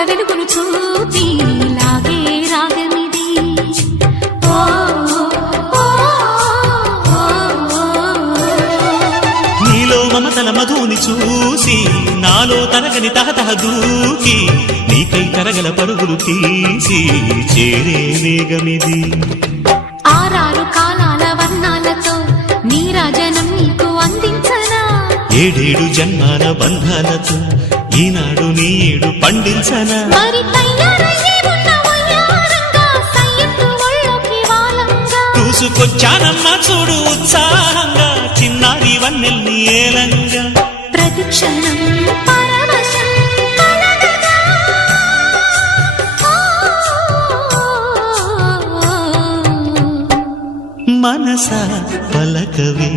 కనుల వెలుగును చూపి లాగే రాగమిది. నీలో మమతల మధుని చూసి నాలో తరగని తహతహ దూకి నీకై తరగల పరుగులు తీసి చేరే వేగమిది. ఆరారు కాలాల వర్ణాలతో నీరాజనం నీకు అందించనా, ఏడేడు జన్మాల బంధాలతో ఈనాడు నీడు పండించనా. మరి తయారయ్యే ఉన్న వయ్యారంగా సయ్యత్తు ఒళ్ళోకి వాలంగా చూసుకొచ్చానమ్మా చూడు ఉత్సాహంగా చిన్నారి వన్నెల్ని ఏలంగా. ప్రతిక్షణం పరవశం కలగగా. మనసా పలకవే